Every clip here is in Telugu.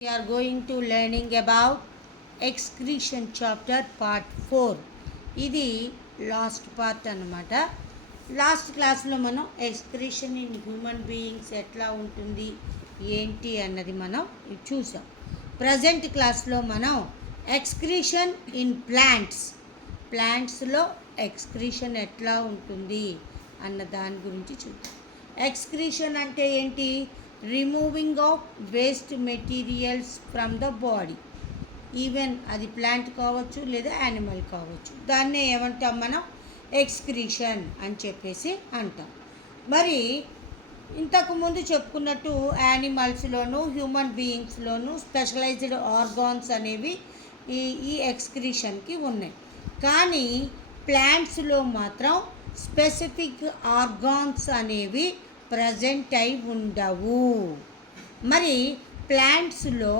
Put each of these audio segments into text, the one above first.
We are going to learning about excretion chapter part 4. ఇది లాస్ట్ పార్ట్ అన్నమాట. లాస్ట్ క్లాస్లో మనం ఎక్స్క్రీషన్ ఇన్ హ్యూమన్ బీయింగ్స్ ఎట్లా ఉంటుంది ఏంటి అన్నది మనం చూసాం. ప్రజెంట్ క్లాస్లో మనం ఎక్స్క్రీషన్ ఇన్ ప్లాంట్స్లో ఎక్స్క్రీషన్ ఎట్లా ఉంటుంది అన్న దాని గురించి చూద్దాం. ఎక్స్క్రీషన్ అంటే ఏంటి? Removing of waste materials from the body. Even అది ప్లాంట్ కావచ్చు లేదా యానిమల్ కావచ్చు, దాన్నే ఏమంటాం మనం? ఎక్స్క్రీషన్ అని చెప్పేసి అంటాం. మరి ఇంతకుముందు చెప్పుకున్నట్టు యానిమల్స్లోను హ్యూమన్ బీయింగ్స్లోను స్పెషలైజ్డ్ ఆర్గాన్స్ అనేవి ఈ ఎక్స్క్రీషన్కి ఉన్నాయి. కానీ ప్లాంట్స్లో మాత్రం స్పెసిఫిక్ ఆర్గాన్స్ అనేవి ప్రజెంట్ అయి ఉండవు. మరి ప్లాంట్స్లో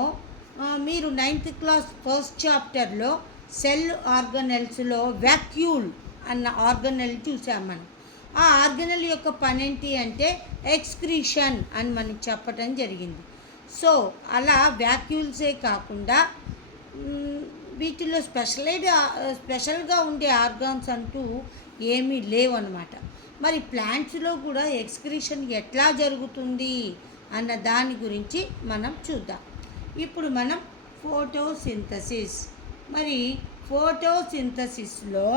మీరు 9th క్లాస్ ఫస్ట్ చాప్టర్లో సెల్ ఆర్గనెల్స్లో వ్యాక్యూల్ అన్న ఆర్గనెల్ చూసాం మనం. ఆ ఆర్గనెల్ యొక్క పని ఏంటి అంటే ఎక్స్క్రీషన్ అని మనకి చెప్పడం జరిగింది. సో అలా వ్యాక్యూల్సే కాకుండా వీటిలో స్పెషల్గా ఉండే ఆర్గాన్స్ అంటూ ఏమీ లేవన్నమాట. మరి ప్లాంట్స్లో కూడా ఎక్స్క్రీషన్ ఎట్లా జరుగుతుంది అన్న దాని గురించి మనం చూద్దాం. ఇప్పుడు మనం ఫోటోసింథసిస్. మరి ఫోటోసింథసిస్లో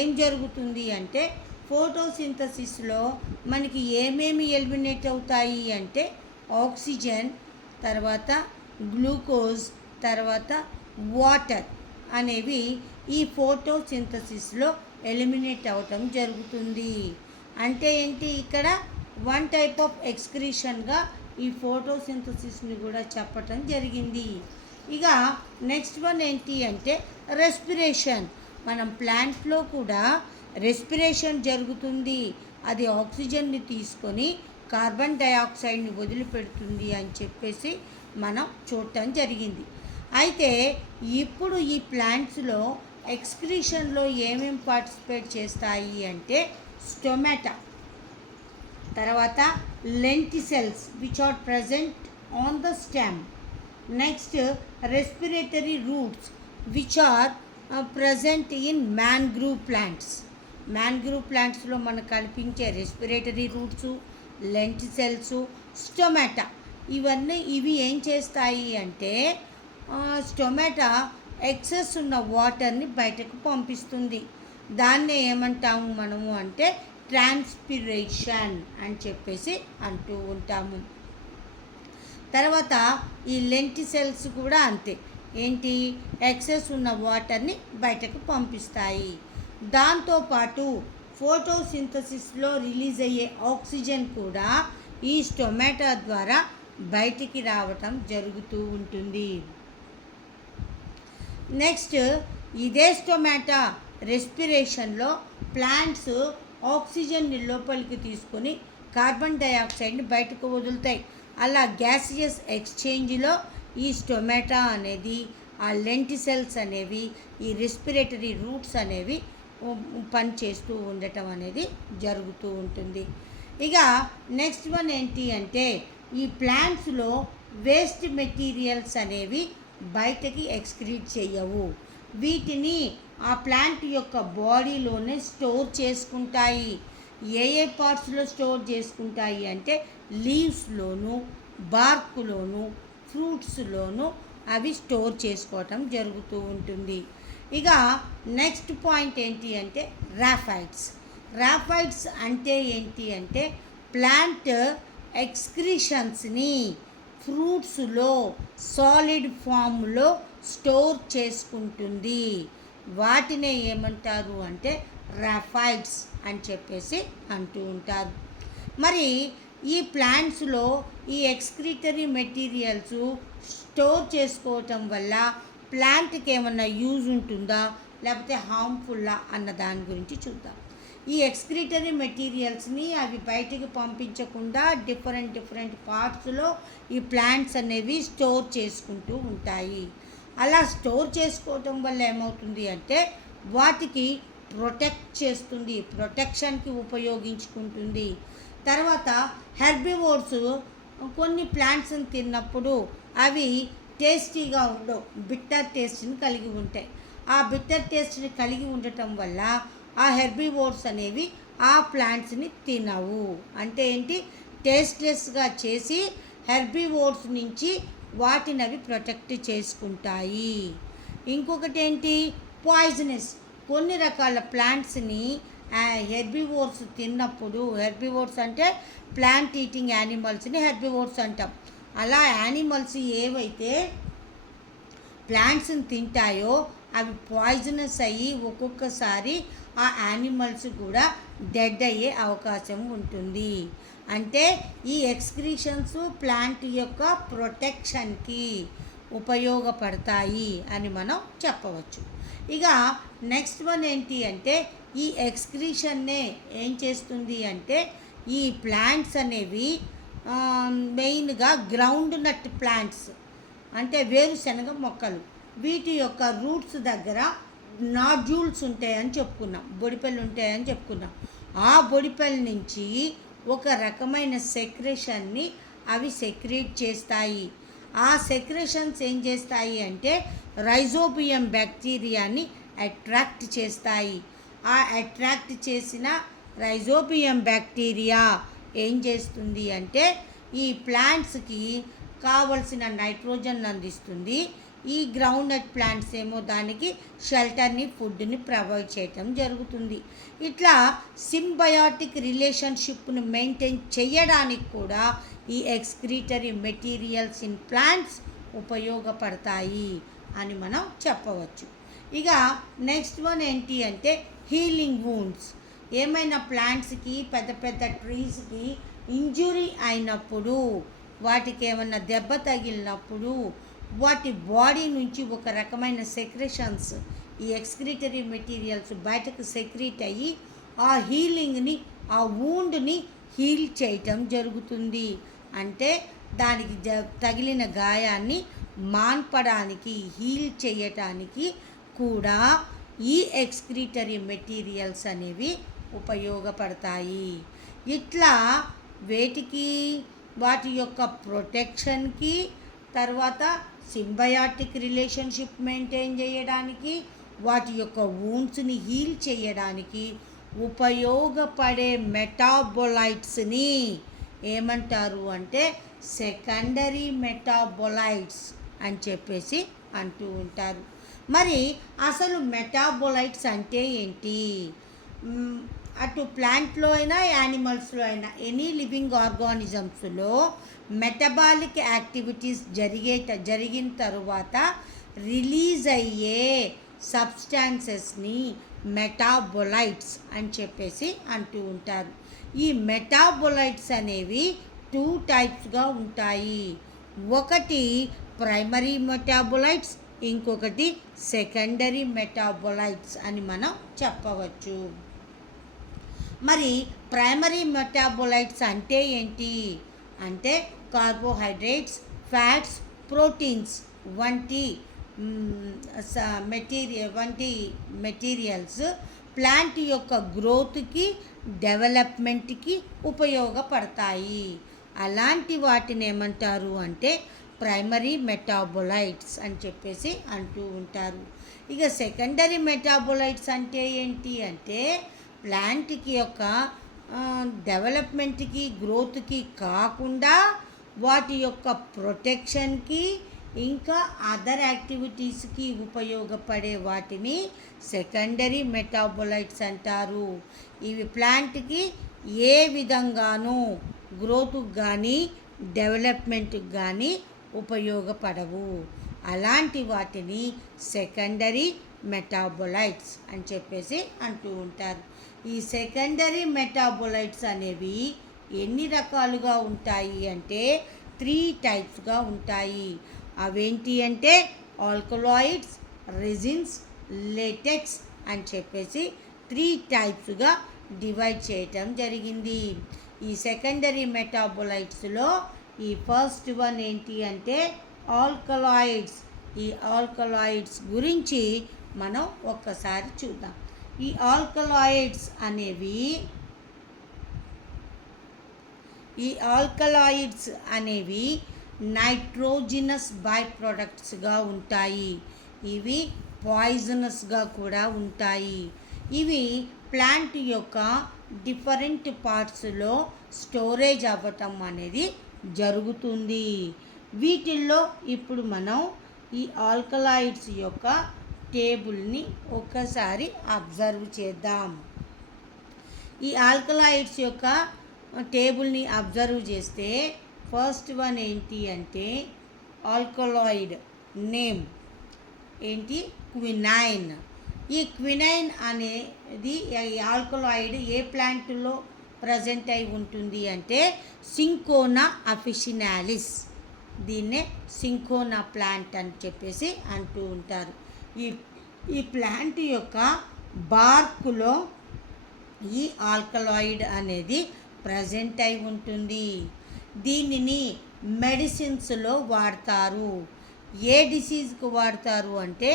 ఏం జరుగుతుంది అంటే, ఫోటోసింథసిస్లో మనకి ఏమేమి ఎలిమినేట్ అవుతాయి అంటే ఆక్సిజన్, తర్వాత గ్లూకోజ్, తర్వాత వాటర్ అనేవి ఈ ఫోటోసింథసిస్లో ఎలిమినేట్ అవ్వటం జరుగుతుంది. అంటే ఏంటి? ఇక్కడ వన్ టైప్ ఆఫ్ ఎక్స్క్రీషన్గా ఈ ఫోటోసింథసిస్ని కూడా చెప్పటం జరిగింది. ఇక నెక్స్ట్ వన్ ఏంటి అంటే రెస్పిరేషన్. మనం ప్లాంట్లో కూడా రెస్పిరేషన్ జరుగుతుంది. అది ఆక్సిజన్ని తీసుకొని కార్బన్ డయాక్సైడ్ని వదిలిపెడుతుంది అని చెప్పేసి మనం చూడటం జరిగింది. అయితే ఇప్పుడు ఈ ప్లాంట్స్లో ఎక్స్క్రీషన్లో ఏమేమి పార్టిసిపేట్ చేస్తాయి అంటే స్టొమాటా, తర్వాత lenticels which are present on the stem, next respiratory roots which are present in mangrove ప్లాంట్స్లో మనకు కనిపించే రెస్పిరేటరీ రూట్స్, లెంటిసెల్స్, స్టొమాటా ఇవి ఏం చేస్తాయి అంటే స్టొమాటా ఎక్సెస్ ఉన్న వాటర్ని బయటకు పంపిస్తుంది. దాన్నే ఏమంటాము మనము అంటే ట్రాన్స్పిరేషన్ అని చెప్పేసి అంటూ ఉంటాము. తర్వాత ఈ లెంటిసెల్స్ కూడా అంతే. ఏంటి? ఎక్సెస్ ఉన్న వాటర్ని బయటకు పంపిస్తాయి. దాంతోపాటు ఫోటోసింథసిస్లో రిలీజ్ అయ్యే ఆక్సిజన్ కూడా ఈ స్టొమాటా ద్వారా బయటికి రావటం జరుగుతూ ఉంటుంది. నెక్స్ట్ ఇదే స్టొమాటా రెస్పిరేషన్లో ప్లాంట్స్ ఆక్సిజన్ని లోపలికి తీసుకొని కార్బన్ డయాక్సైడ్ని బయటకు వదులుతాయి. అలా గ్యాసియస్ ఎక్స్చేంజ్లో ఈ స్టొమాటా అనేది, ఆ లెంటిసెల్స్ అనేవి, ఈ రెస్పిరేటరీ రూట్స్ అనేవి పనిచేస్తూ ఉండటం అనేది జరుగుతూ ఉంటుంది. ఇక నెక్స్ట్ వన్ ఏంటి అంటే ఈ ప్లాంట్స్లో వేస్ట్ మెటీరియల్స్ అనేవి బయటకి ఎక్స్క్రీట్ చేయవు. వీటిని ఆ ప్లాంట్ యొక్క బాడీలోనే స్టోర్ చేసుకుంటాయి. ఏ పార్ట్స్లో స్టోర్ చేసుకుంటాయి అంటే లీవ్స్లోను, బార్క్లోను, ఫ్రూట్స్లోను అవి స్టోర్ చేసుకోవటం జరుగుతూ ఉంటుంది. ఇక నెక్స్ట్ పాయింట్ ఏంటి అంటే రాఫైడ్స్ అంటే ఏంటి అంటే ప్లాంట్ ఎక్స్క్రీషన్స్ని ఫ్రూట్స్లో సాలిడ్ ఫామ్లో స్టోర్ చేసుకుంటుంది. వాటినే ఏమంటారు అంటే రాఫైడ్స్ అని చెప్పేసి అంటూ ఉంటారు. మరి ఈ ప్లాంట్స్లో ఈ ఎక్స్క్రీటరీ మెటీరియల్స్ స్టోర్ చేసుకోవటం వల్ల ప్లాంట్కి ఏమన్నా యూజ్ ఉంటుందా లేకపోతే హార్మ్ఫుల్లా అన్న దాని గురించి చూద్దాం. ఈ ఎక్స్క్రీటరీ మెటీరియల్స్ని అవి బయటికి పంపించకుండా డిఫరెంట్ పార్ట్స్లో ఈ ప్లాంట్స్ అనేవి స్టోర్ చేసుకుంటూ ఉంటాయి. అలా స్టోర్ చేసుకోవటం వల్ల ఏమవుతుంది అంటే వాటికి ప్రొటెక్ట్ చేస్తుంది, ప్రొటెక్షన్కి ఉపయోగించుకుంటుంది. తర్వాత హెర్బివోర్స్ కొన్ని ప్లాంట్స్ని తిన్నప్పుడు అవి టేస్టీగా ఉండవు, బిట్టర్ టేస్ట్ని కలిగి ఉంటాయి. ఆ బిట్టర్ టేస్ట్ని కలిగి ఉండటం వల్ల ఆ హెర్బివోర్స్ అనేవి ఆ ప్లాంట్స్ని తినవు. అంటే ఏంటి, టేస్ట్లెస్గా చేసి హెర్బివోర్స్ నుంచి వాటిని అవి ప్రొటెక్ట్ చేసుకుంటాయి. ఇంకొకటి ఏంటి, పాయిజనస్. కొన్ని రకాల ప్లాంట్స్ని హెర్బివోర్స్ తిన్నప్పుడు, హెర్బివోర్స్ అంటే ప్లాంట్ ఈటింగ్ యానిమల్స్ని హెర్బివోర్స్ అంటాం. అలా యానిమల్స్ ఏవైతే ప్లాంట్స్ని తింటాయో అవి పాయిజనస్ అయ్యి ఒక్కొక్కసారి ఆ యానిమల్స్ కూడా డెడ్ అయ్యే అవకాశం ఉంటుంది. అంటే ఈ ఎక్స్క్రీషన్స్ ప్లాంట్ యొక్క ప్రొటెక్షన్కి ఉపయోగపడతాయి అని మనం చెప్పవచ్చు. ఇక నెక్స్ట్ వన్ ఏంటి అంటే, ఈ ఎక్స్క్రీషన్నే ఏం చేస్తుంది అంటే, ఈ ప్లాంట్స్ అనేవి మెయిన్గా గ్రౌండ్ నట్ ప్లాంట్స్ అంటే వేరుశనగ మొక్కలు, వీటి యొక్క రూట్స్ దగ్గర నాడ్యూల్స్ ఉంటాయని చెప్పుకున్నాం, బొడిపెలు ఉంటాయని చెప్పుకున్నాం. ఆ బొడిపెల నుంచి ఒక రకమైన సెక్రెషన్ని అవి సెక్రేట్ చేస్తాయి. ఆ సెక్రెషన్స్ ఏం చేస్తాయి అంటే రైజోబియం బ్యాక్టీరియాని అట్రాక్ట్ చేస్తాయి. ఆ అట్రాక్ట్ చేసిన రైజోబియం బ్యాక్టీరియా ఏం చేస్తుంది అంటే ఈ ప్లాంట్స్కి కావలసిన నైట్రోజన్ అందిస్తుంది. ఈ గ్రౌండ్ నట్ ప్లాంట్స్ ఏమో దానికి షెల్టర్ని, ఫుడ్ని ప్రొవైడ్ చేయటం జరుగుతుంది. ఇట్లా సింబయాటిక్ రిలేషన్షిప్ను మెయింటైన్ చేయడానికి కూడా ఈ ఎక్స్క్రీటరీ మెటీరియల్స్ ఇన్ ప్లాంట్స్ ఉపయోగపడతాయి అని మనం చెప్పవచ్చు. ఇక నెక్స్ట్ వన్ ఏంటి అంటే హీలింగ్ వూండ్స్. ఏమైనా ప్లాంట్స్కి, పెద్ద పెద్ద ట్రీస్కి ఇంజురీ అయినప్పుడు, వాటికి ఏమైనా దెబ్బ తగిలినప్పుడు వాటి బాడీ నుంచి ఒక రకమైన సెక్రెషన్స్, ఈ ఎక్స్క్రీటరీ మెటీరియల్స్ బయటకు సెక్రీట్ అయ్యి ఆ హీలింగ్ని, ఆ వూండ్ని హీల్ చేయటం జరుగుతుంది. అంటే దానికి తగిలిన గాయాన్ని మాన్పడానికి, హీల్ చేయటానికి కూడా ఈ ఎక్స్క్రీటరీ మెటీరియల్స్ అనేవి ఉపయోగపడతాయి. ఇట్లా వేటికి, వాటి యొక్క ప్రొటెక్షన్కి, తర్వాత సింబయాటిక్ రిలేషన్షిప్ మెయింటైన్ చేయడానికి, వాటి యొక్క వూండ్స్ని హీల్ చేయడానికి ఉపయోగపడే మెటాబోలైట్స్ని ఏమంటారు అంటే సెకండరీ మెటాబోలైట్స్ అని చెప్పేసి అంటూ ఉంటారు. మరి అసలు మెటాబోలైట్స్ అంటే ఏంటి? అటు ప్లాంట్లో అయినా యానిమల్స్లో అయినా ఎనీ లివింగ్ ఆర్గానిజమ్స్లో మెటబాలిక్ యాక్టివిటీస్ జరిగిన తరువాత రిలీజ్ అయ్యే సబ్స్టాన్సెస్ని మెటాబోలైట్స్ అని చెప్పేసి అంటూ ఉంటారు. ఈ మెటాబోలైట్స్ అనేవి 2 టైప్స్గా ఉంటాయి. ఒకటి ప్రైమరీ మెటాబోలైట్స్, ఇంకొకటి సెకండరీ మెటాబోలైట్స్ అని మనం చెప్పవచ్చు. మరి ప్రైమరీ మెటాబోలైట్స్ అంటే ఏంటి అంటే కార్బోహైడ్రేట్స్, ఫ్యాట్స్, ప్రోటీన్స్ వంటి మెటీరియల్స్ ప్లాంట్ యొక్క గ్రోత్కి, డెవలప్మెంట్కి ఉపయోగపడతాయి. అలాంటి వాటిని ఏమంటారు అంటే ప్రైమరీ మెటాబోలైట్స్ అని చెప్పేసి అంటూ ఉంటారు. ఇక సెకండరీ మెటాబోలైట్స్ అంటే ఏంటి అంటే ప్లాంట్కి యొక్క డెవలప్మెంట్కి, గ్రోత్కి కాకుండా వాటి యొక్క ప్రొటెక్షన్కి, ఇంకా అదర్ యాక్టివిటీస్కి ఉపయోగపడే వాటిని సెకండరీ మెటాబోలైట్స్ అంటారు. ఇవి ప్లాంట్కి ఏ విధంగానూ గ్రోత్కి కానీ డెవలప్మెంట్కి కానీ ఉపయోగపడవు. అలాంటి వాటిని సెకండరీ మెటాబోలైట్స్ అని చెప్పేసి అంటూ ఉంటారు. ఈ సెకండరీ మెటాబోలైట్స్ అనేవి ఎన్ని రకాలుగా ఉంటాయి అంటే 3 టైప్స్గా ఉంటాయి. అవేంటి అంటే ఆల్కలాయిడ్స్, రెజిన్స్, లేటెక్స్ అని చెప్పేసి 3 టైప్స్గా డివైడ్ చేయటం జరిగింది. ఈ సెకండరీ మెటాబోలైట్స్లో ఈ ఫస్ట్ వన్ ఏంటి అంటే ఆల్కలాయిడ్స్. ఈ ఆల్కలాయిడ్స్ గురించి మనం ఒక్కసారి చూద్దాం. ఈ ఆల్కలాయిడ్స్ అనేవి ఈ ఆల్కలాయిడ్స్ అనేవి నైట్రోజినస్ బై ప్రొడక్ట్స్గా ఉంటాయి. ఇవి పాయిజనస్గా కూడా ఉంటాయి. ఇవి ప్లాంట్ యొక్క డిఫరెంట్ పార్ట్స్లో స్టోరేజ్ అవ్వటం అనేది జరుగుతుంది. వీటిల్లో ఇప్పుడు మనం ఈ ఆల్కలాయిడ్స్ యొక్క టేబుల్ని ఒక్కసారి అబ్జర్వ్ చేద్దాం. ఈ ఆల్కలాయిడ్స్ యొక్క టేబుల్ని అబ్జర్వ్ చేస్తే ఫస్ట్ వన్ ఏంటి అంటే ఆల్కలాయిడ్ నేమ్ ఏంటి, క్వినైన్. ఈ క్వినైన్ అనేది ఆల్కలాయిడ్ ఏ ప్లాంట్లో ప్రజెంట్ అయి ఉంటుంది అంటే సింకోనా అఫిసినాలిస్. దీన్నే సింకోనా ప్లాంట్ అని చెప్పేసి అంటూ ఉంటారు. ఈ ప్లాంట్ యొక్క బార్కులో ఈ ఆల్కలాయిడ్ అనేది ప్రజెంట్ అయి ఉంటుంది. దీనిని మెడిసిన్స్లో వాడతారు. ఏ డిసీజ్కి వాడతారు అంటే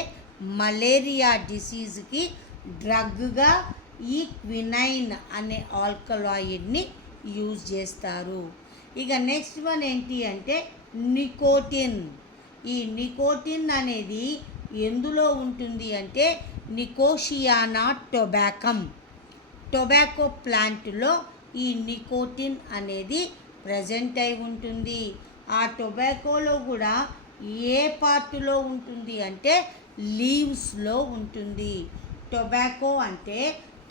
మలేరియా డిసీజ్కి డ్రగ్గా ఈ క్వినైన్ అనే ఆల్కలాయిడ్ని యూజ్ చేస్తారు. ఇక నెక్స్ట్ వన్ ఏంటి అంటే నికోటిన్. ఈ నికోటిన్ అనేది ఎందులో ఉంటుంది అంటే నికోషియానా టొబాకో ప్లాంట్లో ఈ నికోటిన్ అనేది ప్రజెంట్ అయి ఉంటుంది. ఆ టొబాకోలో కూడా ఏ పార్టులో ఉంటుంది అంటే లీవ్స్లో ఉంటుంది. టొబాకో అంటే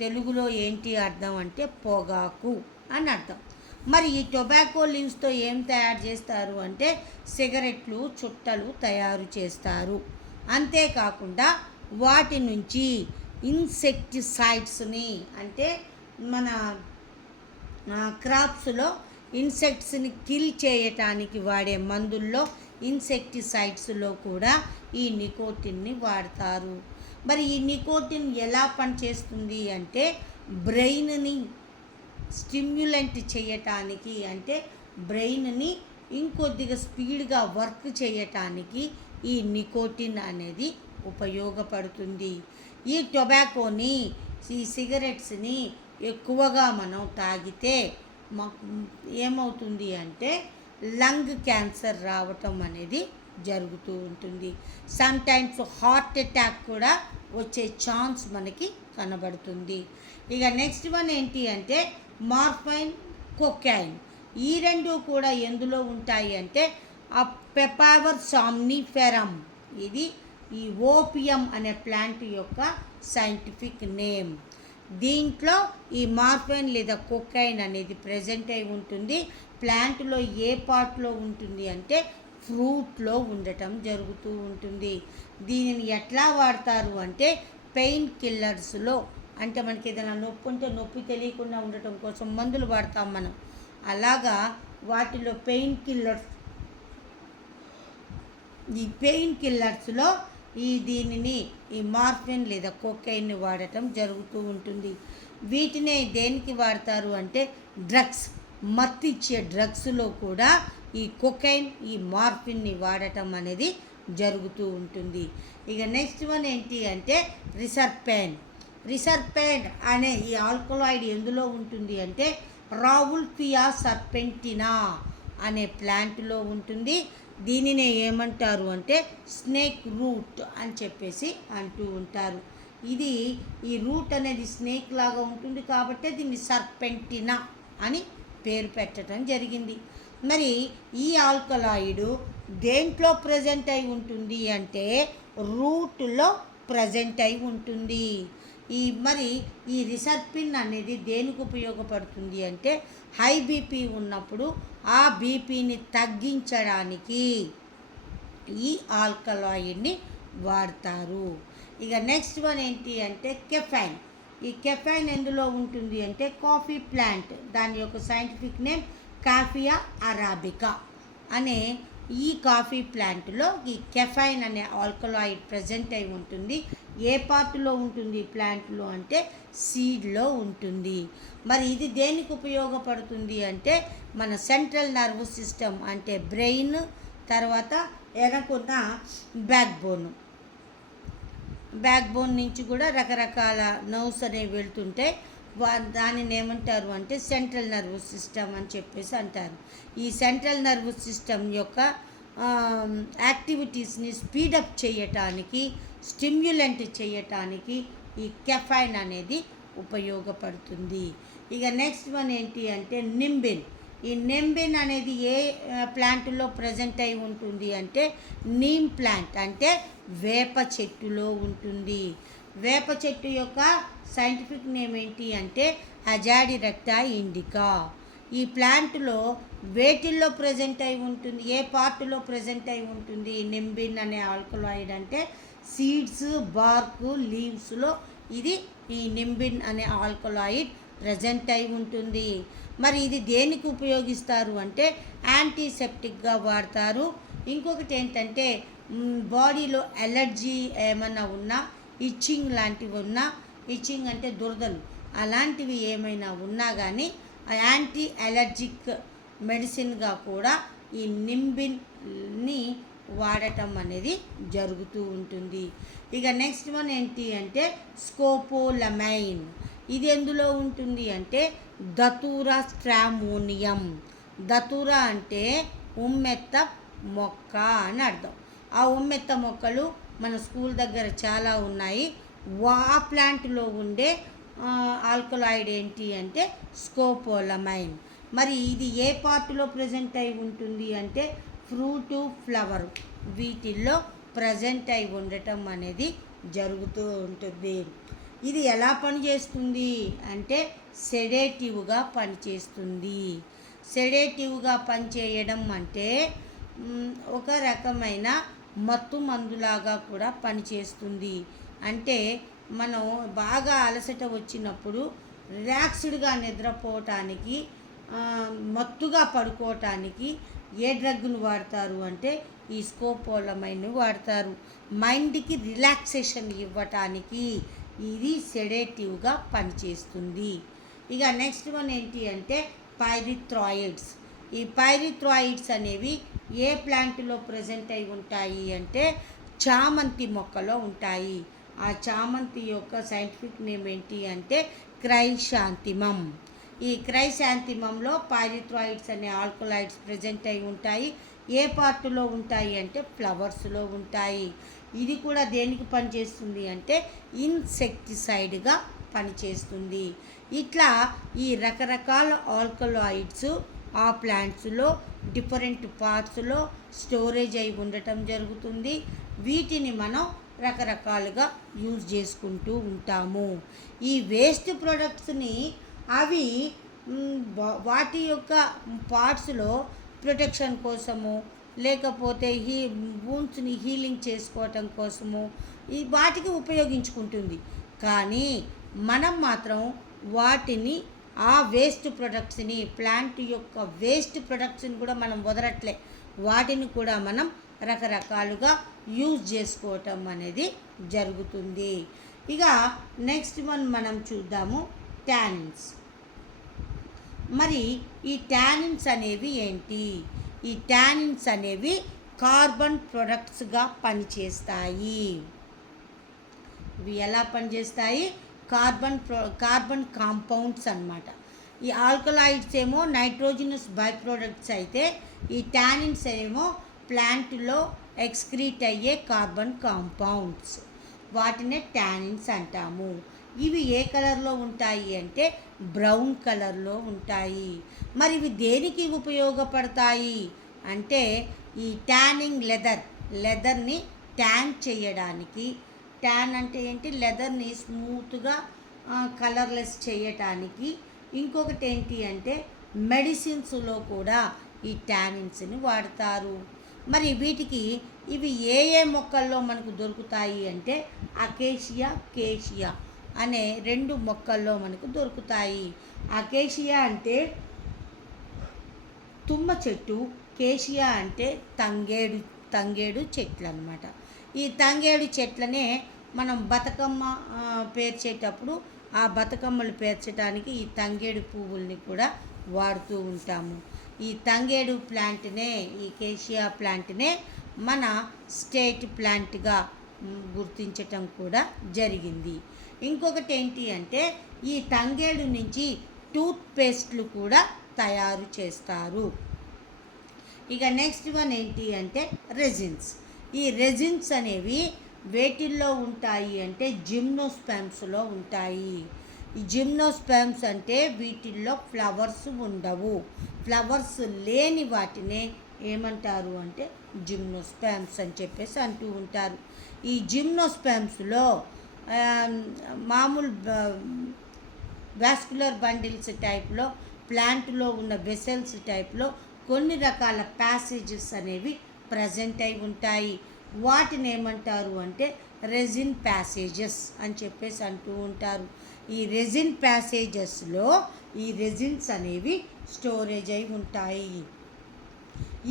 తెలుగులో ఏంటి అర్థం అంటే పొగాకు అని అర్థం. మరి ఈ టొబాకో లీవ్స్తో ఏం తయారు చేస్తారు అంటే సిగరెట్లు, చుట్టలు తయారు చేస్తారు. అంతేకాకుండా వాటి నుంచి ఇన్సెక్టిసైడ్స్ని అంటే మన క్రాప్స్లో ఇన్సెక్ట్స్ని కిల్ చేయటానికి వాడే మందుల్లో ఇన్సెక్టిసైడ్స్లో కూడా ఈ నికోటిన్ని వాడతారు. మరి ఈ నికోటిన్ ఎలా పనిచేస్తుంది అంటే బ్రెయిన్ని స్టిమ్యులెంట్ చేయటానికి అంటే బ్రెయిన్ని ఇంకొద్దిగా స్పీడ్గా వర్క్ చేయటానికి ఈ నికోటిన్ అనేది ఉపయోగపడుతుంది. ఈ టొబాకోని, ఈ సిగరెట్స్ని ఎక్కువగా మనం తాగితే మాకు ఏమవుతుంది అంటే లంగ్ క్యాన్సర్ రావటం అనేది జరుగుతూ ఉంటుంది. సమ్టైమ్స్ హార్ట్ అటాక్ కూడా వచ్చే ఛాన్స్ మనకి కనబడుతుంది. ఇక నెక్స్ట్ వన్ ఏంటి అంటే మార్ఫైన్, కొకైన్. ఈ రెండు కూడా ఎందులో ఉంటాయి అంటే ఆ పెపావర్ సామ్నిఫెరం. ఇది ఈ ఓపియం అనే ప్లాంట్ యొక్క సైంటిఫిక్ నేమ్. దీంట్లో ఈ మార్ఫైన్ లేదా కొకైన్ అనేది ప్రజెంట్ అయి ఉంటుంది. ప్లాంట్లో ఏ పార్ట్లో ఉంటుంది అంటే ఫ్రూట్లో ఉండటం జరుగుతూ ఉంటుంది. దీనిని ఎట్లా వాడతారు అంటే పెయిన్ కిల్లర్స్లో, అంటే మనకి ఏదైనా నొప్పి ఉంటే నొప్పి తెలియకుండా ఉండటం కోసం మందులు వాడతాం మనం. అలాగా వాటిలో ఈ పెయిన్ కిల్లర్స్లో దీనిని ఈ మార్ఫిన్ లేదా కొకైన్ని వాడటం జరుగుతూ ఉంటుంది. వీటినే దేనికి వాడతారు అంటే డ్రగ్స్, మత్తిచ్చే డ్రగ్స్లో కూడా ఈ కొకైన్, ఈ మార్ఫిన్ని వాడటం అనేది జరుగుతూ ఉంటుంది. ఇక నెక్స్ట్ వన్ ఏంటి అంటే రిసర్పెన్ అనే ఈ ఆల్కలాయిడ్ ఎందులో ఉంటుంది అంటే రావుల్ఫియా సర్పెంటినా అనే ప్లాంట్లో ఉంటుంది. దీనినే ఏమంటారు అంటే స్నేక్ రూట్ అని చెప్పేసి అంటూ ఉంటారు. ఈ రూట్ అనేది స్నేక్ లాగా ఉంటుంది కాబట్టి దీన్ని సర్పెంటినా అని పేరు పెట్టడం జరిగింది. మరి ఈ ఆల్కలాయిడ్ దేంట్లో ప్రజెంట్ అయి ఉంటుంది అంటే రూట్లో ప్రజెంట్ అయి ఉంటుంది. ఈ రిసర్పిన్ అనేది దేనికి ఉపయోగపడుతుంది అంటే హై బీపీ ఉన్నప్పుడు ఆ బీపీని తగ్గించడానికి ఈ ఆల్కలాయిడ్ని వాడతారు. ఇక నెక్స్ట్ వన్ ఏంటి అంటే కెఫైన్. ఈ కెఫైన్ ఎందులో ఉంటుంది అంటే కాఫీ ప్లాంట్, దాని యొక్క సైంటిఫిక్ నేమ్ కాఫియా అరాబికా అనే ఈ కాఫీ ప్లాంట్లో ఈ కెఫైన్ అనే ఆల్కలాయిడ్ ప్రజెంట్ అయి ఉంటుంది. ఏ పార్ట్లో ఉంటుంది ప్లాంట్లో అంటే సీడ్లో ఉంటుంది. మరి ఇది దేనికి ఉపయోగపడుతుంది అంటే మన సెంట్రల్ నర్వస్ సిస్టమ్ అంటే బ్రెయిన్, తర్వాత వెనకున్న బ్యాక్ బోన్ నుంచి కూడా రకరకాల నర్వ్స్ అనేవి వెళ్తుంటే దానిని ఏమంటారు అంటే సెంట్రల్ నర్వస్ సిస్టమ్ అని చెప్పేసి అంటారు. ఈ సెంట్రల్ నర్వస్ సిస్టమ్ యొక్క యాక్టివిటీస్ని స్పీడప్ చేయటానికి, స్టిమ్యులెంట్ చేయటానికి ఈ కెఫైన్ అనేది ఉపయోగపడుతుంది. ఇక నెక్స్ట్ వన్ ఏంటి అంటే నింబిన్. ఈ నింబిన్ అనేది ఏ ప్లాంట్లో ప్రజెంట్ అయి ఉంటుంది అంటే నీమ్ ప్లాంట్ అంటే వేప చెట్టులో ఉంటుంది. వేప చెట్టు యొక్క సైంటిఫిక్ నేమ్ ఏంటి అంటే అజాడిరెక్టా ఇండికా. ఈ ప్లాంట్లో వేటిల్లో ప్రజెంట్ అయి ఉంటుంది, ఏ పార్ట్లో ప్రజెంట్ అయి ఉంటుంది నింబిన్ అనే ఆల్కలాయిడ్ అంటే సీడ్స్, బార్క్, లీవ్స్లో ఇది ఈ నింబిన్ అనే ఆల్కలాయిడ్ ప్రజెంట్ అయి ఉంటుంది. మరి ఇది దేనికి ఉపయోగిస్తారు అంటే యాంటీసెప్టిక్గా వాడతారు. ఇంకొకటి ఏంటంటే బాడీలో ఎలర్జీ ఏమైనా ఉన్నా, ఇచ్చింగ్ లాంటివి ఉన్నా, ఇచ్చింగ్ అంటే దురదలు అలాంటివి ఏమైనా ఉన్నా కానీ యాంటీ అలర్జిక్ మెడిసిన్గా కూడా ఈ నింబిన్ని వాడటం అనేది జరుగుతూ ఉంటుంది. ఇక నెక్స్ట్ వన్ ఏంటి అంటే స్కోపోలమైన్. ఇది ఎందులో ఉంటుంది అంటే దతూరా స్ట్రామోనియం. దతూరా అంటే ఉమ్మెత్త మొక్క అని అర్థం. ఆ ఉమ్మెత్త మొక్కలు మన స్కూల్ దగ్గర చాలా ఉన్నాయి. ఆ ప్లాంట్లో ఉండే ఆల్కలాయిడ్ ఏంటి అంటే స్కోపోలమైన్. మరి ఇది ఏ పార్ట్లో ప్రజెంట్ అయి ఉంటుంది అంటే ఫ్రూటు, ఫ్లవర్ వీటిల్లో ప్రజెంట్ అయి ఉండటం అనేది జరుగుతూ ఉంటుంది. ఇది ఎలా పనిచేస్తుంది అంటే సెడేటివ్గా పనిచేస్తుంది. సెడేటివ్గా పనిచేయడం అంటే ఒక రకమైన మత్తు మందులాగా కూడా పనిచేస్తుంది. అంటే మనం బాగా అలసట వచ్చినప్పుడు రిలాక్స్డ్గా నిద్రపోవటానికి, మత్తుగా పడుకోవటానికి ఏ డ్రగ్ను వాడతారు అంటే ఈ స్కోపోలమైన్ వాడతారు. మైండ్కి రిలాక్సేషన్ ఇవ్వటానికి ఇది సెడేటివ్గా పనిచేస్తుంది. ఇక నెక్స్ట్ వన్ ఏంటి అంటే పైరిథ్రాయిడ్స్. ఈ పైరిథ్రాయిడ్స్ అనేవి ఏ ప్లాంట్లో ప్రజెంట్ అయి ఉంటాయి అంటే చామంతి మొక్కలో ఉంటాయి. ఆ చామంతి యొక్క సైంటిఫిక్ నేమ్ ఏంటి అంటే క్రైశాంతిమం. ఈ క్రైశాంతిమంలో పైరిథ్రాయిడ్స్ అనే ఆల్కలాయిడ్స్ ప్రజెంట్ అయి ఉంటాయి. ఏ పార్ట్లో ఉంటాయి అంటే ఫ్లవర్స్లో ఉంటాయి. ఇది కూడా దేనికి పనిచేస్తుంది అంటే ఇన్సెక్టిసైడ్గా పనిచేస్తుంది. ఇట్లా ఈ రకరకాల ఆల్కలాయిడ్స్ ఆ ప్లాంట్స్లో డిఫరెంట్ పార్ట్స్లో స్టోరేజ్ అయి ఉండటం జరుగుతుంది. వీటిని మనం రకరకాలుగా యూజ్ చేసుకుంటూ ఉంటాము. ఈ వేస్ట్ ప్రొడక్ట్స్ని అవి వాటి యొక్క పార్ట్స్లో ప్రొటెక్షన్ కోసము, లేకపోతే వూండ్స్ని హీలింగ్ చేసుకోవటం కోసము వాటికి ఉపయోగించుకుంటుంది. కానీ మనం మాత్రం వాటిని ఆ వేస్ట్ ప్రొడక్ట్స్ని, ప్లాంట్ యొక్క వేస్ట్ ప్రొడక్ట్స్ని కూడా మనం వదలట్లే, వాటిని కూడా మనం రకరకాలుగా యూజ్ చేసుకోవటం అనేది జరుగుతుంది. ఇక నెక్స్ట్ వన్ మనం చూద్దాము టానిన్స్. మరి ఈ టానిన్స్ అనేవి ఏంటి? ఈ టానిన్స్ అనేవి కార్బన్ ప్రొడక్ట్స్గా పనిచేస్తాయి. ఇవి ఎలా పనిచేస్తాయి? కార్బన్ కాంపౌండ్స్ అన్నమాట. ఈ ఆల్కలాయిడ్స్ ఏమో నైట్రోజినస్ బై ప్రోడక్ట్స్ అయితే ఈ టానిన్స్ ఏమో ప్లాంట్లో ఎక్స్క్రీట్ అయ్యే కార్బన్ కాంపౌండ్స్, వాటినే టానిన్స్ అంటాము. ఇవి ఏ కలర్లో ఉంటాయి అంటే బ్రౌన్ కలర్లో ఉంటాయి. మరి ఇవి దేనికి ఉపయోగపడతాయి అంటే ఈ ట్యానింగ్ లెదర్ని ట్యాన్ చేయడానికి. ట్యాన్ అంటే ఏంటి? లెదర్ని స్మూత్గా కలర్లెస్ చేయటానికి. ఇంకొకటి ఏంటి అంటే మెడిసిన్స్లో కూడా ఈ టానిన్స్ని వాడతారు. మరి వీటికి ఇవి ఏ ఏ మొక్కల్లో మనకు దొరుకుతాయి అంటే అకేషియా, కేషియా అనే 2 మొక్కల్లో మనకు దొరుకుతాయి. అకేషియా అంటే తుమ్మ చెట్టు, కేషియా అంటే తంగేడు చెట్లు అన్నమాట. ఈ తంగేడు చెట్లనే మనం బతుకమ్మ పేర్చేటప్పుడు ఆ బతుకమ్మలు పేర్చడానికి ఈ తంగేడు పువ్వుల్ని కూడా వాడుతూ ఉంటాము. ఈ తంగేడు ప్లాంట్నే, ఈ కేషియా ప్లాంట్నే మన స్టేట్ ప్లాంట్గా గుర్తించటం కూడా జరిగింది. ఇంకొకటి ఏంటి అంటే ఈ తంగేడు నుంచి టూత్ పేస్ట్లు కూడా తయారు చేస్తారు. ఇక నెక్స్ట్ వన్ ఏంటి అంటే రెజిన్స్. ఈ రెజిన్స్ అనేవి వేటిల్లో ఉంటాయి అంటే జిమ్నోస్పెమ్స్లో ఉంటాయి. ఈ జిమ్నోస్పెమ్స్ అంటే వీటిల్లో ఫ్లవర్స్ ఉండవు. ఫ్లవర్స్ లేని వాటినే ఏమంటారు అంటే జిమ్నోస్పెమ్స్ అని చెప్పేసి అంటూ ఉంటారు. ఈ జిమ్నోస్పెమ్స్లో మామూలు వాస్కులర్ బండిల్స్ టైప్లో, ప్లాంట్లో ఉన్న వెసల్స్ టైప్లో కొన్ని రకాల ప్యాసేజెస్ అనేవి ప్రజెంట్ అయి ఉంటాయి. వాటిని ఏమంటారు అంటే రెజిన్ ప్యాసేజెస్ అని చెప్పేసి అంటూ ఉంటారు. ఈ రెజిన్ ప్యాసేజెస్లో ఈ రెజిన్స్ అనేవి స్టోరేజ్ అయి ఉంటాయి.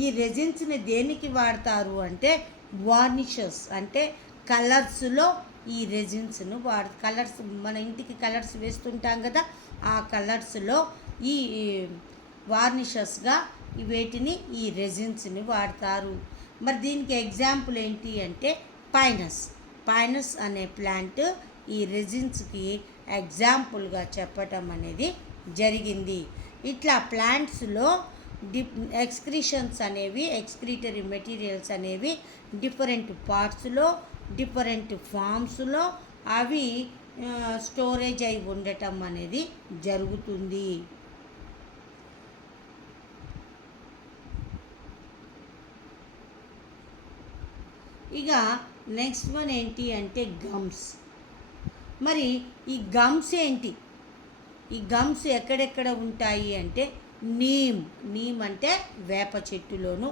ఈ రెజిన్స్ని దేనికి వాడతారు అంటే వార్నిషెస్ అంటే కలర్స్లో ఈ రెజిన్స్ను కలర్స్ మన ఇంటికి కలర్స్ వేస్తుంటాం కదా, ఆ కలర్స్లో ఈ వార్నిషెస్గా వీటిని ఈ రెజిన్స్ని వాడతారు. మరి దీనికి ఎగ్జాంపుల్ ఏంటి అంటే పైనస్ అనే ప్లాంట్ ఈ రెజిన్స్కి ఎగ్జాంపుల్గా చెప్పటం అనేది జరిగింది. ఇట్లా ప్లాంట్స్లో ఎక్స్క్రీషన్స్ అనేవి, ఎక్స్క్రీటరీ మెటీరియల్స్ అనేవి డిఫరెంట్ పార్ట్స్లో, డిఫరెంట్ ఫామ్స్లో అవి స్టోరేజ్ అయి ఉండటం అనేది జరుగుతుంది. ఇక నెక్స్ట్ వన్ ఏంటి అంటే గమ్స్. మరి ఈ గమ్స్ ఏంటి? ఈ గమ్స్ ఎక్కడెక్కడ ఉంటాయి అంటే నీమ్ అంటే వేప చెట్టులోను,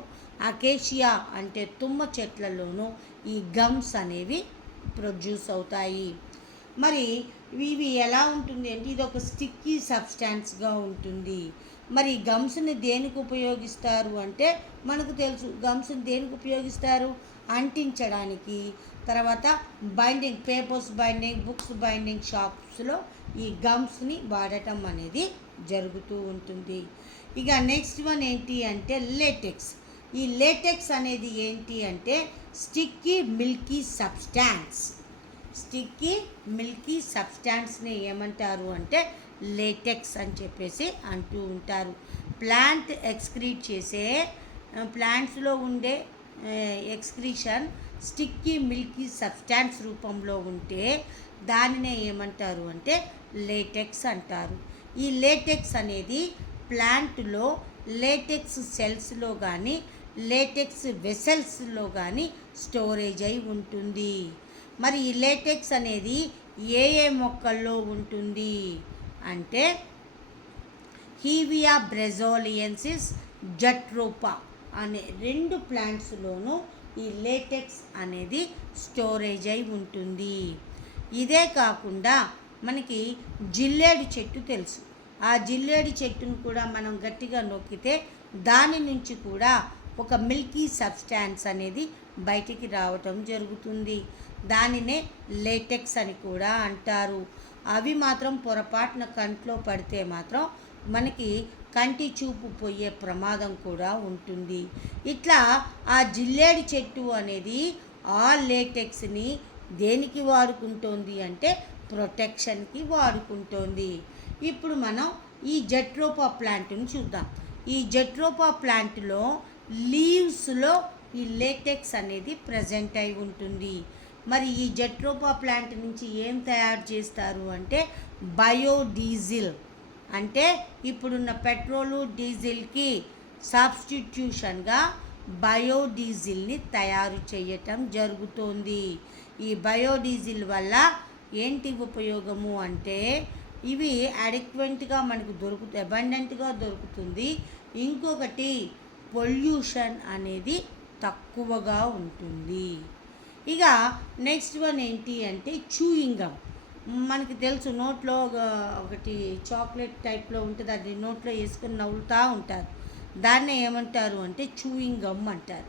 అకేషియా అంటే తుమ్మ చెట్లలోనూ ఈ గమ్స్ అనేవి ప్రొడ్యూస్ అవుతాయి. మరి ఇవి ఎలా ఉంటుంది అంటే ఇది ఒక స్టిక్కీ సబ్స్టాన్స్గా ఉంటుంది. మరి గమ్స్ని దేనికి ఉపయోగిస్తారు అంటే మనకు తెలుసు. గమ్స్ని దేనికి ఉపయోగిస్తారు? అంటించడానికి, తర్వాత binding, papers binding, books binding షాప్స్లో ఈ గమ్స్ని వాడటం అనేది జరుగుతూ ఉంటుంది. ఇక నెక్స్ట్ వన్ ఏంటి అంటే లేటెక్స్. ఈ లేటెక్స్ అనేది ఏంటి అంటే స్టిక్కీ మిల్కీ సబ్స్టాన్స్ని ఏమంటారు అంటే లేటెక్స్ అని చెప్పేసి అంటూ ఉంటారు. ప్లాంట్ ఎక్స్క్రీట్ చేసే ప్లాంట్స్లో ఉండే ఎక్స్క్రీషన్ స్టిక్కీ మిల్కీ సబ్స్టాన్స్ రూపంలో ఉంటే దానినే ఏమంటారు అంటే లేటెక్స్ అంటారు. ఈ లేటెక్స్ అనేది ప్లాంట్లో లేటెక్స్ సెల్స్లో కానీ, లేటెక్స్ వెసల్స్లో కానీ స్టోరేజ్ అయి ఉంటుంది. మరి ఈ లేటెక్స్ అనేది ఏ మొక్కల్లో ఉంటుంది అంటే హీవియా బ్రెజోలియన్సిస్, జట్రోపా అనే 2 ప్లాంట్స్లోనూ ఈ లేటెక్స్ అనేది స్టోరేజ్ అయి ఉంటుంది. ఇదే కాకుండా మనకి జిల్లేడు చెట్టు తెలుసు. ఆ జిల్లేడు చెట్టును కూడా మనం గట్టిగా నొక్కితే దాని నుంచి కూడా ఒక మిల్కీ సబ్స్టాన్స్ అనేది బయటికి రావటం జరుగుతుంది. దానినే లేటెక్స్ అని కూడా అంటారు. అవి మాత్రం పొరపాటున కంట్లో పడితే మాత్రం మనకి కంటి చూపు పోయే ప్రమాదం కూడా ఉంటుంది. ఇట్లా ఆ జిల్లేడు చెట్టు అనేది ఆ లేటెక్స్ని దేనికి వాడుకుంటోంది అంటే ప్రొటెక్షన్కి వాడుకుంటోంది. ఇప్పుడు మనం ఈ జట్రోపా ప్లాంట్ని చూద్దాం. ఈ జట్రోపా ప్లాంట్లో లీవ్స్లో ఈ లేటెక్స్ అనేది ప్రజెంట్ అయి ఉంటుంది. మరి ఈ జట్రోపా ప్లాంట్ నుంచి ఏం తయారు చేస్తారు అంటే బయోడీజిల్, అంటే ఇప్పుడున్న పెట్రోలు డీజిల్కి సబ్స్టిట్యూషన్గా బయోడీజిల్ని తయారు చేయటం జరుగుతోంది. ఈ బయోడీజిల్ వల్ల ఏంటి ఉపయోగము అంటే ఇవి అడిక్వెంట్గా మనకు అబండెంట్గా దొరుకుతుంది. ఇంకొకటి పొల్యూషన్ అనేది తక్కువగా ఉంటుంది. ఇక నెక్స్ట్ వన్ ఏంటి అంటే చూయింగ్ గమ్. మనకి తెలుసు, నోట్లో ఒకటి చాక్లెట్ టైప్లో ఉంటుంది, అది నోట్లో వేసుకొని నవ్వులుతూ ఉంటారు. దాన్నే ఏమంటారు అంటే చూయింగ్ గమ్ అంటారు.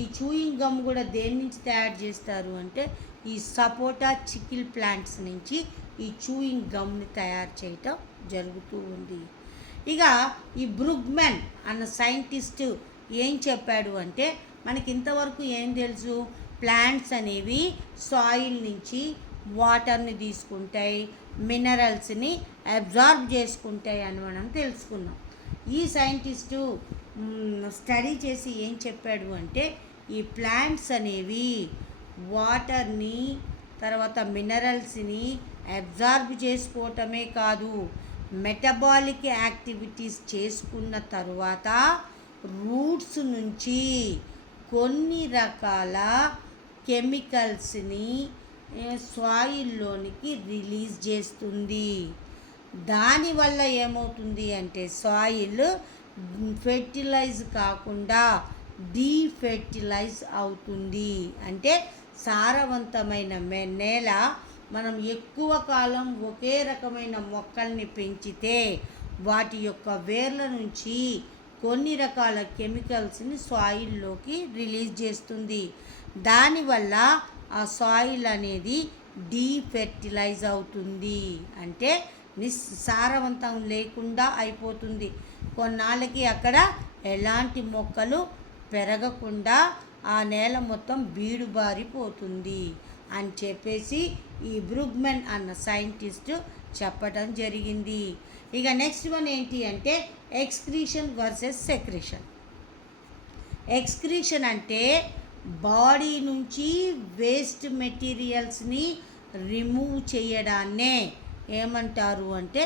ఈ చూయింగ్ గమ్ కూడా దేని నుంచి తయారు చేస్తారు అంటే ఈ సపోటా చికిల్ ప్లాంట్స్ నుంచి ఈ చూయింగ్ గమ్ని తయారు చేయటం జరుగుతూ ఉంది. ఇక ఈ బ్రుగ్మెన్ అన్న సైంటిస్ట్ ఏం చెప్పాడు అంటే మనకి ఇంతవరకు ఏం తెలుసు, ప్లాంట్స్ అనేవి సాయిల్ నుంచి వాటర్ని తీసుకుంటాయి, మినరల్స్ని అబ్జార్బ్ చేసుకుంటాయి అని మనం తెలుసుకున్నాం. ఈ సైంటిస్టు స్టడీ చేసి ఏం చెప్పాడు అంటే ఈ ప్లాంట్స్ అనేవి వాటర్ని తర్వాత మినరల్స్ని అబ్జార్బ్ చేసుకోవటమే కాదు, మెటబాలిక్ యాక్టివిటీస్ చేసుకున్న తరువాత రూట్స్ నుంచి కొన్ని రకాల కెమికల్స్ని సాయిల్లోనికి రిలీజ్ చేస్తుంది. దానివల్ల ఏమవుతుంది అంటే సాయిల్ ఫెర్టిలైజ్ కాకుండా డీఫెర్టిలైజ్ అవుతుంది. అంటే సారవంతమైన నేల మనం ఎక్కువ కాలం ఒకే రకమైన మొక్కల్ని పెంచితే వాటి యొక్క వేర్ల నుంచి కొన్ని రకాల కెమికల్స్ని సాయిల్లోకి రిలీజ్ చేస్తుంది. దానివల్ల ఆ సాయిల్ అనేది డీఫెర్టిలైజ్ అవుతుంది, అంటే సారవంతం లేకుండా అయిపోతుంది. కొన్నాళ్ళకి అక్కడ ఎలాంటి మొక్కలు పెరగకుండా ఆ నేల మొత్తం బీడుబారిపోతుంది అని చెప్పేసి ఈ బ్రూగ్మన్ అన్న సైంటిస్టు చెప్పడం జరిగింది. ఇక నెక్స్ట్ వన్ ఏంటి అంటే ఎక్స్క్రీషన్ వర్సెస్ సెక్రేషన్. ఎక్స్క్రీషన్ అంటే బాడీ నుంచి వేస్ట్ మెటీరియల్స్ని రిమూవ్ చేయడాన్నే ఏమంటారు అంటే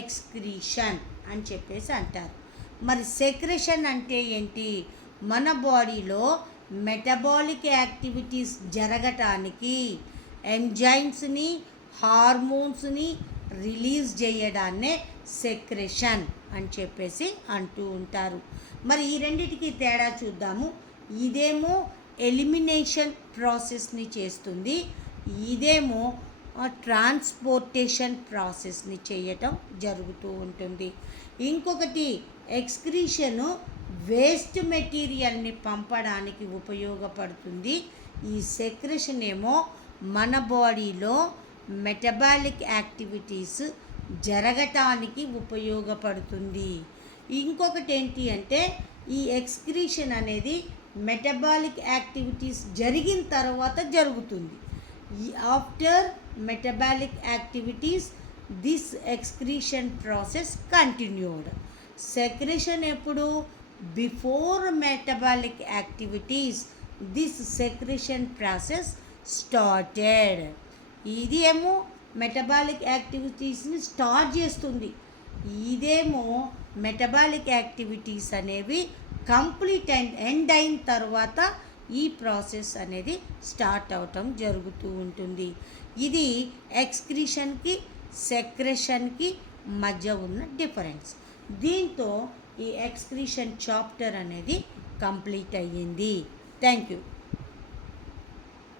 ఎక్స్క్రీషన్ అని చెప్పేసి అంటారు. మరి సెక్రేషన్ అంటే ఏంటి? మన బాడీలో మెటబాలిక్ యాక్టివిటీస్ జరగటానికి ఎంజైమ్స్ని హార్మోన్స్ని రిలీజ్ చేయడాన్నే సెక్రేషన్ అని చెప్పేసి అంటూ ఉంటారు. మరి ఈ రెండిటికి తేడా చూద్దాము. ఇదేమో ఎలిమినేషన్ ప్రాసెస్ని చేస్తుంది, ఇదేమో ట్రాన్స్పోర్టేషన్ ప్రాసెస్ని చేయటం జరుగుతూ ఉంటుంది. ఇంకొకటి ఎక్స్క్రీషను వేస్ట్ మెటీరియల్ని పంపడానికి ఉపయోగపడుతుంది. ఈ సెక్రెషన్ ఏమో మన బాడీలో మెటబాలిక్ యాక్టివిటీస్ జరగటానికి ఉపయోగపడుతుంది. ఇంకొకటి ఏంటి అంటే ఈ ఎక్స్క్రీషన్ అనేది మెటబాలిక్ యాక్టివిటీస్ జరిగిన తర్వాత జరుగుతుంది. After metabolic activities this excretion process continued. Secretion ఎప్పుడు? Before metabolic activities this secretion process started. ఇది ఏమో మెటబాలిక్ యాక్టివిటీస్ని స్టార్ట్ చేస్తుంది, ఇదేమో మెటబాలిక్ యాక్టివిటీస్ అనేవి కంప్లీట్ ఎండ్ అయిన తర్వాత ఈ ప్రాసెస్ అనేది స్టార్ట్ అవటం జరుగుతూ ఉంటుంది. ఇది ఎక్స్క్రీషన్కి సెక్రెషన్కి మధ్య ఉన్న డిఫరెన్స్. దీంతో ఈ ఎక్స్క్రీషన్ చాప్టర్ అనేది కంప్లీట్ అయ్యింది. Thank you.